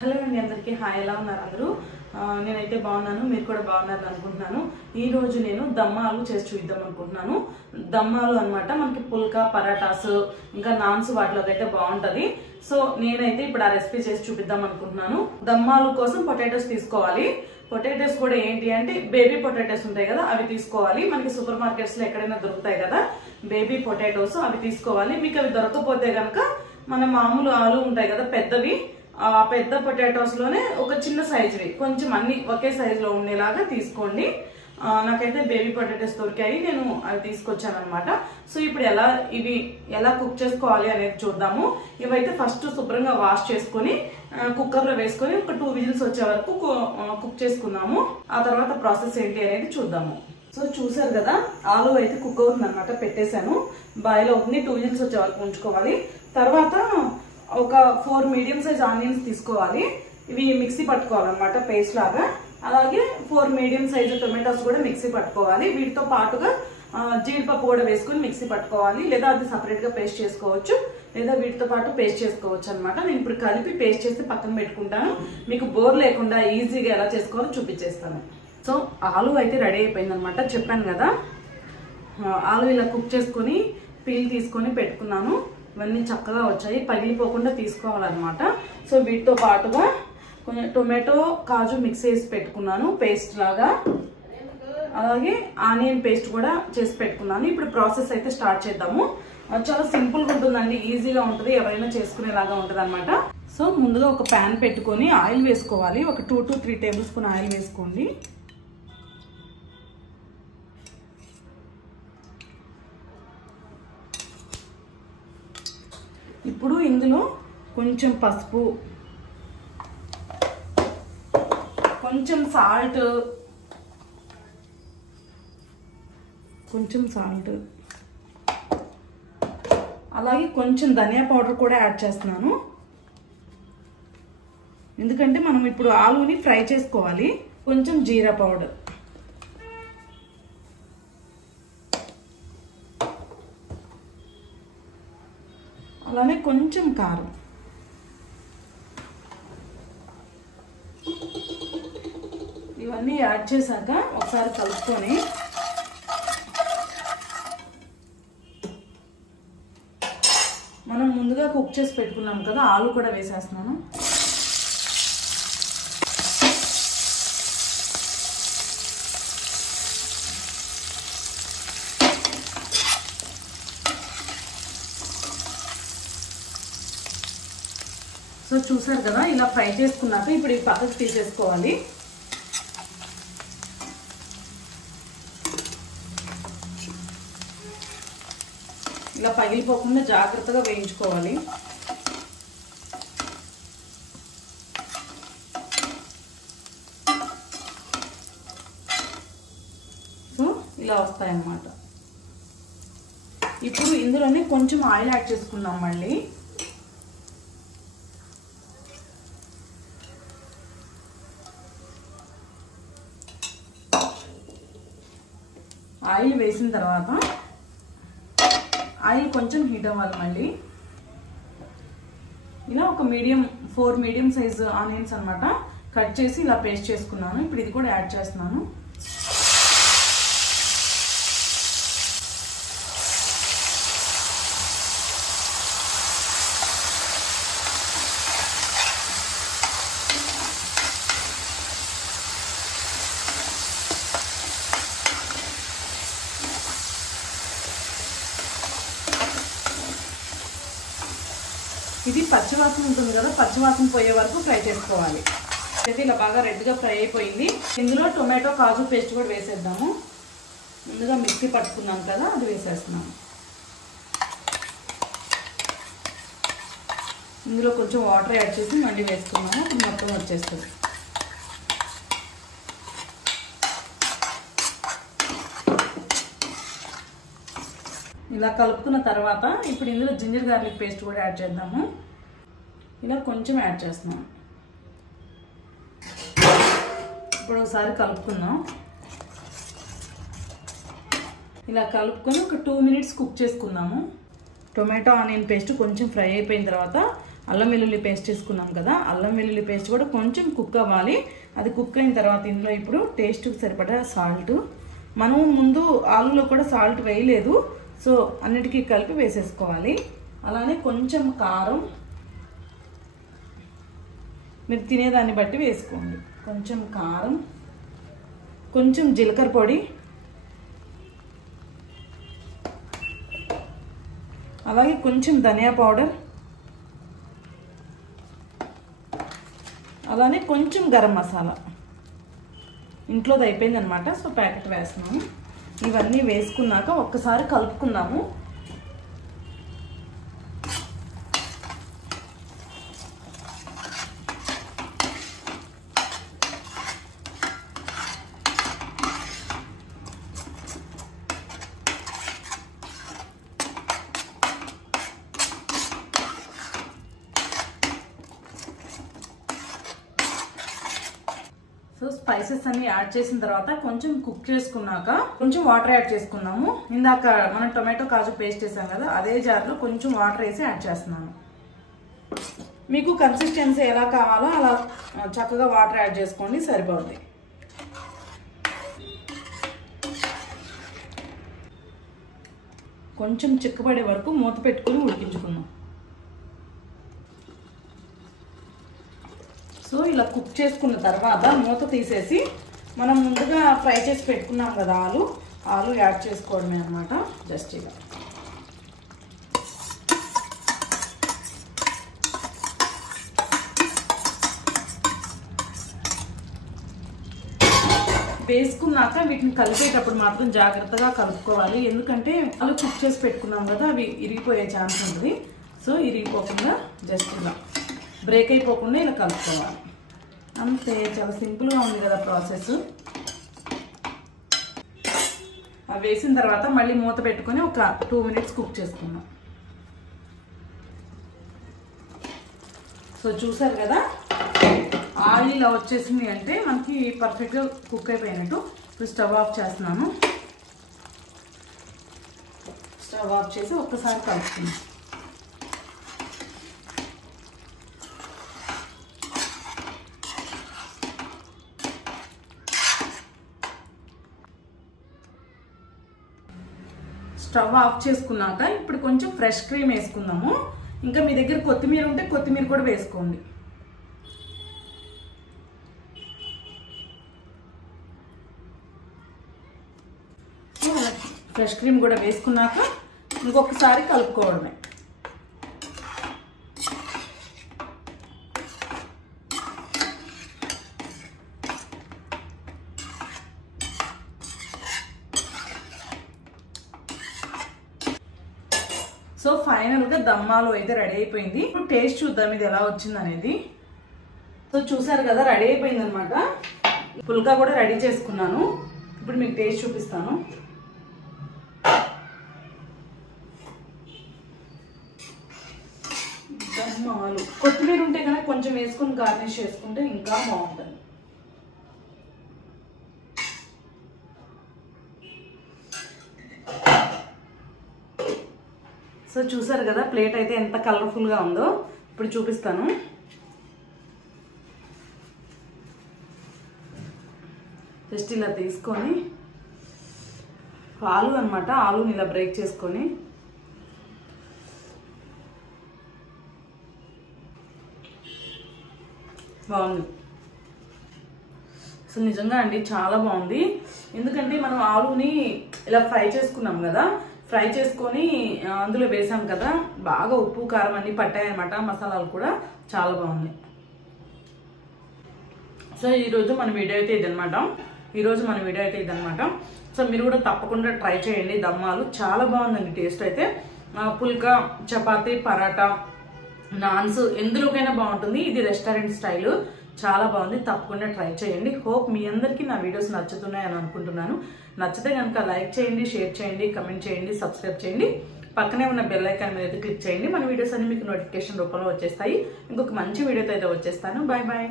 Hello అండి అందరికీ hi ఎలా ఉన్నారు అందరూ నేనైతే బాగున్నాను మీరు కూడా బాగున్నారు అనుకుంటున్నాను ఈ రోజు నేను దమ్మాలు చేసి చూద్దాం అనుకుంటున్నాను దమ్మాలు అన్నమాట మనకి పుల్కా పరాటాస్ ఇంకా నాన్స్ వాటిలోకి అయితే బాగుంటది సో నేనైతే ఇప్పుడు ఆ రెసిపీ చేసి చూపిద్దాం అనుకుంటున్నాను దమ్మాలు కోసం పొటాటోస్ తీసుకోవాలి పొటాటోస్ కూడా ఏంటి అంటే బేబీ పొటాటోస్ ఉంటాయి కదా అవి తీసుకోవాలి మనకి సూపర్ మార్కెట్స్ లో ఎక్కడైనా దొరుకుతాయి కదా బేబీ పొటాటోస్ అవి తీసుకోవాలి మీకు అవి దొరకకపోతే గనక మన మామూలు ఆలు ఉంటాయి కదా పెద్దవి ఆ పెద్ద పొటాటోస్ లోనే ఒక చిన్న సైజువి కొంచెం అన్ని ఒకే సైజు లో ఉండేలాగా తీసుకోండి నాకైతే బేబీ పొటాటోస్ దొరికాయి నేను అవి తీసుకొచ్చాను అనమాట సో ఇప్పుడు ఇవి ఎలా కుక్ చేసుకోవాలి అనేది చూద్దాము ఇవైతే ఫస్ట్ శుభ్రంగా వాష్ చేసుకుని కుక్కర్ లో వేసుకొని ఒక 2 విజిల్స్ వచ్చే వరకు కుక్ చేసుకుందాము ఆ తర్వాత ప్రాసెస్ ఏంటి అనేది చూద్దాము సో చూసారు కదా ఆలు అయితే కుక్ అవుతుంది అనమాట పెట్టేశాను బాయిల్ అవుతుంది 2 విజిల్స్ వచ్చే వరకు ఉంచుకోవాలి తర్వాత ఒక 4 మీడియం సైజ్ ఆనియన్స్ తీసుకోవాలి ఇవి మిక్సీ పట్టుకోవాలన్నమాట పేస్ట్ లాగా అలాగే 4 మీడియం సైజ్ టొమాటోస్ కూడా మిక్సీ పట్టుకోవాలి వీటితో పాటుగా జీడిపప్పు కూడా వేసుకుని మిక్సీ పట్టుకోవాలి లేదా అది సపరేట్ గా పేస్ట్ చేసుకోవచ్చు లేదా వీటితో పాటు పేస్ట్ చేసుకోవచ్చు అనమాట నేను ఇప్పుడు కలిపి పేస్ట్ చేసి పక్కన పెట్టుకుంటాను మీకు బోర్ లేకుండా ఈజీగా ఎలా చేసుకోవాలో చూపించేస్తాను సో ఆలు అయితే రెడీ అయిపోయింది అనమాట చెప్పాను కదా ఆలు ఇలా కుక్ చేసుకుని పీల్ తీసుకొని పెట్టుకున్నాను ఇవన్నీ చక్కగా వచ్చాయి పగిలిపోకుండా తీసుకోవాలన్నమాట సో వీటితో పాటుగా కొంచెం టొమాటో కాజు మిక్స్ చేసి పెట్టుకున్నాను పేస్ట్ లాగా అలాగే ఆనియన్ పేస్ట్ కూడా చేసి పెట్టుకున్నాను ఇప్పుడు ప్రాసెస్ అయితే స్టార్ట్ చేద్దాము చాలా సింపుల్ గా ఉంటుందండి ఈజీగా ఉంటుంది ఎవరైనా చేసుకునేలాగా ఉంటుంది అనమాట సో ముందుగా ఒక ప్యాన్ పెట్టుకొని ఆయిల్ వేసుకోవాలి ఒక 2 to 3 టేబుల్ స్పూన్ ఆయిల్ వేసుకోండి ఇప్పుడు ఇందులో కొంచెం పసుపు కొంచెం సాల్ట్ అలాగే కొంచెం ధనియా పౌడర్ కూడా యాడ్ చేస్తున్నాను ఎందుకంటే మనం ఇప్పుడు ఆలుని ఫ్రై చేసుకోవాలి కొంచెం జీరా పౌడర్ అలానే కొంచెం కారం ఇవన్నీ యాడ్ చేశాక ఒకసారి కలుపుకొని మనం ముందుగా కుక్ చేసి పెట్టుకున్నాం కదా ఆలు కూడా వేసేస్తున్నాను సో చూసారు కదా ఇలా ఫ్రై చేసుకున్నాక ఇప్పుడు ఈ పక్కకు తీసేసుకోవాలి ఇలా పగిలిపోకుండా జాగ్రత్తగా వేయించుకోవాలి సో ఇలా వస్తాయన్నమాట ఇప్పుడు ఇందులోనే కొంచెం ఆయిల్ యాడ్ చేసుకుందాం మళ్ళీ ఆయిల్ వేసిన తర్వాత ఆయిల్ కొంచెం హీట్ అవ్వాలి మళ్ళీ ఇలా ఒక 4 మీడియం సైజ్ ఆనియన్స్ అనమాట కట్ చేసి ఇలా పేస్ట్ చేసుకున్నాను ఇప్పుడు ఇది కూడా యాడ్ చేస్తున్నాను ఇది పచ్చివాసన ఉంటుంది కదా పచ్చివాసన పోయే వరకు ఫ్రై చేసుకోవాలి అయితే ఇలా బాగా రెడ్గా ఫ్రై అయిపోయింది ఇందులో టొమాటో కాజు పేస్ట్ కూడా వేసేద్దాము ముందుగా మిక్సీ పట్టుకున్నాం కదా అది వేసేస్తున్నాము ఇందులో కొంచెం వాటర్ యాడ్ చేసి మళ్ళీ వేసుకున్నాము అది మొత్తం వచ్చేస్తుంది ఇలా కలుపుకున్న తర్వాత ఇప్పుడు ఇందులో జింజర్ గార్లిక్ పేస్ట్ కూడా యాడ్ చేద్దాము ఇలా కొంచెం యాడ్ చేస్తున్నాం ఇప్పుడు ఒకసారి కలుపుకుందాం ఇలా కలుపుకొని ఒక 2 మినిట్స్ కుక్ చేసుకుందాము టొమాటో ఆనియన్ పేస్ట్ కొంచెం ఫ్రై అయిపోయిన తర్వాత అల్లం వెల్లుల్లి పేస్ట్ చేసుకున్నాం కదా, అల్లం వెల్లుల్లి పేస్ట్ కూడా కొంచెం కుక్ అవ్వాలి. అది కుక్ అయిన తర్వాత ఇందులో ఇప్పుడు టేస్ట్కి సరిపడా సాల్ట్, మనం ముందు ఆలులో కూడా సాల్ట్ వేయలేదు, సో అన్నిటికీ కలిపి వేసేసుకోవాలి. అలానే కొంచెం కారం, మీరు తినేదాన్ని బట్టి వేసుకోండి. కొంచెం కారం, కొంచెం జీలకర్ర పొడి, అలాగే కొంచెం ధనియా పౌడర్, అలానే కొంచెం గరం మసాలా. ఇంట్లోది అయిపోయింది అనమాట, సో ప్యాకెట్ వేస్తున్నాము. ఇవన్నీ వేసుకున్నాక ఒక్కసారి కలుపుకుందాము. సో స్పైసెస్ అన్ని యాడ్ చేసిన తర్వాత కొంచెం కుక్ చేసుకున్నాక కొంచెం వాటర్ యాడ్ చేసుకున్నాము. ఇందాక మనం టొమాటో కాజు పేస్ట్ చేసాం కదా, అదే జార్లో కొంచెం వాటర్ వేసి యాడ్ చేస్తున్నాను. మీకు కన్సిస్టెన్సీ ఎలా కావాలో అలా చక్కగా వాటర్ యాడ్ చేసుకోండి, సరిపోద్ది. కొంచెం చిక్కబడే వరకు మూత పెట్టుకుని ఉడికించుకుందాం. సో ఇలా కుక్ చేసుకున్న తర్వాత మూత తీసేసి మనం ముందుగా ఫ్రై చేసి పెట్టుకున్నాం కదా ఆలు యాడ్ చేసుకోవడమే అనమాట. జస్ట్ ఇలా వేసుకున్నాక వీటిని కలిపేటప్పుడు మాత్రం జాగ్రత్తగా కలుపుకోవాలి, ఎందుకంటే ఆలు కుక్ చేసి పెట్టుకున్నాం కదా, అవి ఇరిగిపోయే ఛాన్స్ ఉంటుంది. సో ఇరిగిపోకుండా జస్ట్ ఇలా బ్రేక్ అయిపోకుండా ఇలా కలుపుకోవాలి. అంతే, చాలా సింపుల్గా ఉంది కదా ప్రాసెస్. అవి వేసిన తర్వాత మళ్ళీ మూత పెట్టుకొని ఒక 2 minutes కుక్ చేసుకుందాం. సో చూసారు కదా, ఆయిల్ ఇలా వచ్చేసింది అంటే మనకి పర్ఫెక్ట్గా కుక్ అయిపోయినట్టు. ఇప్పుడు స్టవ్ ఆఫ్ చేస్తున్నాను. స్టవ్ ఆఫ్ చేసి ఒక్కసారి కలుపుకుందాం. స్టవ్ ఆఫ్ చేసుకున్నాక ఇప్పుడు కొంచెం ఫ్రెష్ క్రీమ్ వేసుకుందాము. ఇంకా మీ దగ్గర కొత్తిమీర ఉంటే కొత్తిమీర కూడా వేసుకోండి. ఫ్రెష్ క్రీమ్ కూడా వేసుకున్నాక ఇంకొకసారి కలుపుకోవడమే. సో ఫైనల్గా దమ్మాలు అయితే రెడీ అయిపోయింది. ఇప్పుడు టేస్ట్ చూద్దాం ఇది ఎలా వచ్చింది అనేది. సో చూసారు కదా, రెడీ అయిపోయింది అనమాట. పుల్కా కూడా రెడీ చేసుకున్నాను. ఇప్పుడు మీకు టేస్ట్ చూపిస్తాను. దమ్మాలు కొత్తిమీర ఉంటే కనుక కొంచెం వేసుకుని గార్నిష్ చేసుకుంటే ఇంకా బాగుంటుంది. సో చూసారు కదా, ప్లేట్ అయితే ఎంత కలర్ఫుల్గా ఉందో. ఇప్పుడు చూపిస్తాను. జస్ట్ ఇలా తీసుకొని ఆలు అనమాట, ఆలుని ఇలా బ్రేక్ చేసుకొని బాగుంది. అసలు నిజంగా అండి చాలా బాగుంది. ఎందుకంటే మనం ఆలుని ఇలా ఫ్రై చేసుకున్నాం కదా, ఫ్రై చేసుకొని అందులో వేసాం కదా, బాగా ఉప్పు కారం అన్ని పట్టాయన్నమాట. మసాలాలు కూడా చాలా బాగుంది. సో ఈరోజు మన వీడియో అయితే ఇదనమాట. సో మీరు కూడా తప్పకుండా ట్రై చేయండి. దమ్మాలు చాలా బాగుందండి. టేస్ట్ అయితే పుల్కా, చపాతీ, పరాటా, నాన్స్ ఎందులోకైనా బాగుంటుంది. ఇది రెస్టారెంట్ స్టైల్, చాలా బాగుంది. తప్పకుండా ట్రై చేయండి. హోప్ మీ అందరికీ నా వీడియోస్ నచ్చుతున్నాయని అనుకుంటున్నాను. నచ్చితే కనుక లైక్ చేయండి, షేర్ చేయండి, కమెంట్ చేయండి, సబ్స్క్రైబ్ చేయండి. పక్కనే ఉన్న బెల్ ఐకాన్ మీద అయితే క్లిక్ చేయండి. మన వీడియోస్ అన్ని మీకు నోటిఫికేషన్ రూపంలో వచ్చేస్తాయి. ఇంకొక మంచి వీడియోతో అయితే వచ్చేస్తాను. Bye bye.